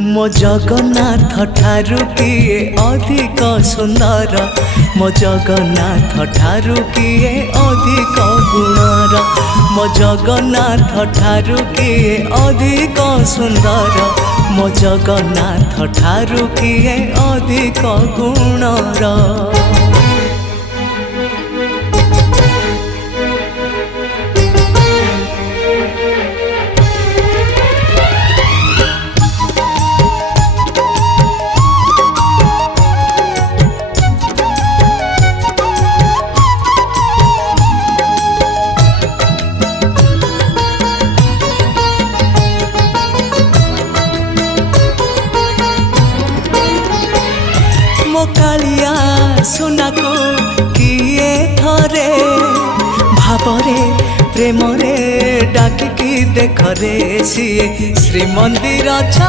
मो जगन्नाथ ठारू किए अधिक सुंदर मो जगन्नाथ ठारू किए अधिक गुणर मो जगन्नाथ ठारू किए अधिक सुंदर मो जगन्नाथ ठारू किए अधिक गुणर। मो कालिया सुना को किए थरे भावरे प्रेमरे डाकिकी देखरे सी श्रीमंदिर।